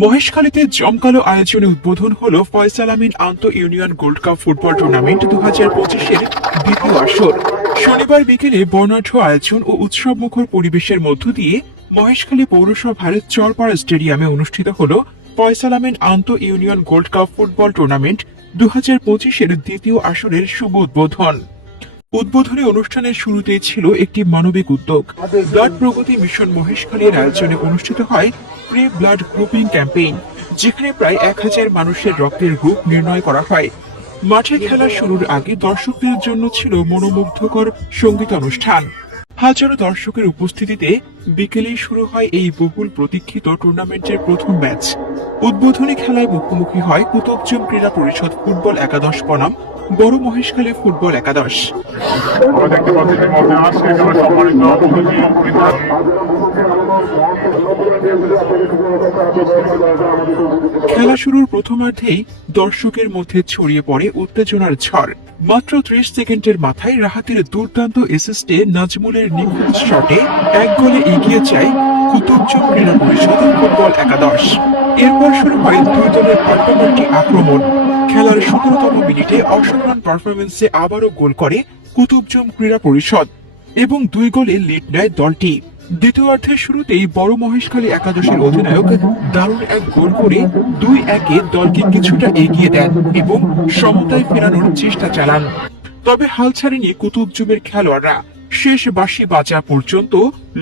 মহেশখালীতে জমকালো আয়োজনে উদ্বোধন হলো ফয়সাল আমিন আন্ত union gold cup football tournament দু হাজার পঁচিশের দ্বিতীয় আসর। শনিবার বিকেলে বর্ণাঢ্য আয়োজন ও উৎসব মুখর পরিবেশের মধ্য দিয়ে মহেশখালী পৌরসভার চরপাড়া স্টেডিয়ামে অনুষ্ঠিত হলো ফয়সাল আমিন আন্ত union gold cup football tournament দু হাজার পঁচিশের দ্বিতীয় আসরের শুভ উদ্বোধন। উদ্বোধনী অনুষ্ঠানের শুরুতে ছিল একটি মানবিক উদ্যোগ। ব্লাড প্রগতি মিশন মহেশখালীর আয়োজনে অনুষ্ঠিত হয় প্রি ব্লাড গ্রুপিং ক্যাম্পেইন, যেখানে প্রায় এক হাজার মানুষের রক্তের গ্রুপ নির্ণয় করা হয়। মাঠে খেলা শুরুর আগে দর্শকদের জন্য ছিল মনোমুগ্ধকর সংগীত অনুষ্ঠান। হাজারো দর্শকের উপস্থিতিতে বিকেলেই শুরু হয় এই বহুল প্রতীক্ষিত টুর্নামেন্টের প্রথম ম্যাচ। উদ্বোধনী খেলায় মুখোমুখি হয় কুতুবজুম ক্রীড়া পরিষদ ফুটবল একাদশ বনাম বড় মহেশখালী ফুটবল একাদশ। খেলা শুরুর প্রথমার্ধেই দর্শকের মধ্যে ছড়িয়ে পড়ে উত্তেজনার ঝড়। মাত্র ত্রিশ সেকেন্ডের মাথায় রাহাতের দুর্দান্ত এসিস্টে নাজমুলের নিখুঁত শটে এক গোলে এগিয়ে যায় কুতুবচুম ক্রীড়া পরিষদ ফুটবল একাদশ। এরপর শুরু হয় দুই দলের পাল্টাপাল্টি আক্রমণ। খেলার সতেরোতম মিনিটে অসাধারণ পারফরমেন্সে আবারও গোল করে কুতুবজম ক্রীড়া পরিষদ এবং দুই গোলে লিড নেয় দলটি। দ্বিতীয়ার্ধের শুরুতেই বড় মহেশখালী একাদশের অধিনায়ক দারুণ এক গোল করে দুই একে দলকে কিছুটা এগিয়ে দেন এবং সমতায় ফেরানোর চেষ্টা চালান। তবে হাল ছাড়েনি কুতুবজুমের খেলোয়াড়রা। শেষ বাঁশি বাজা পর্যন্ত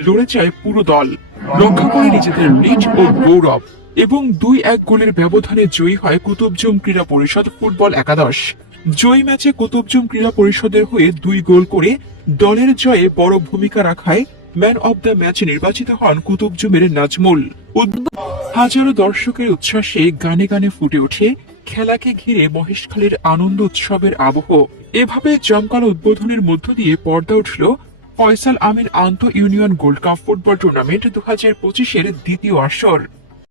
লড়ে যায় পুরো দল। রক্ষা করে নিজেদের লিড ও গৌরব। এবং দুই এক গোলের ব্যবধানে জয়ী হয় কুতুবজুম ক্রীড়া পরিষদ ফুটবল একাদশ। জয়ী ম্যাচে কুতুবজুম ক্রীড়া পরিষদের হয়ে দুই গোল করে দলের জয়ে বড় ভূমিকা রাখায় ম্যান অব দ্য ম্যাচ নির্বাচিত হন কুতুবজুমের নাজমুল। হাজারো দর্শকের উচ্ছ্বাসে গানে গানে ফুটে ওঠে খেলাকে ঘিরে মহেশখালীর আনন্দ উৎসবের আবহ। এভাবে জমকালো উদ্বোধনের মধ্য দিয়ে পর্দা উঠল ফয়সাল আমির আন্ত union gold cup football tournament দু হাজার পঁচিশের দ্বিতীয় আসর।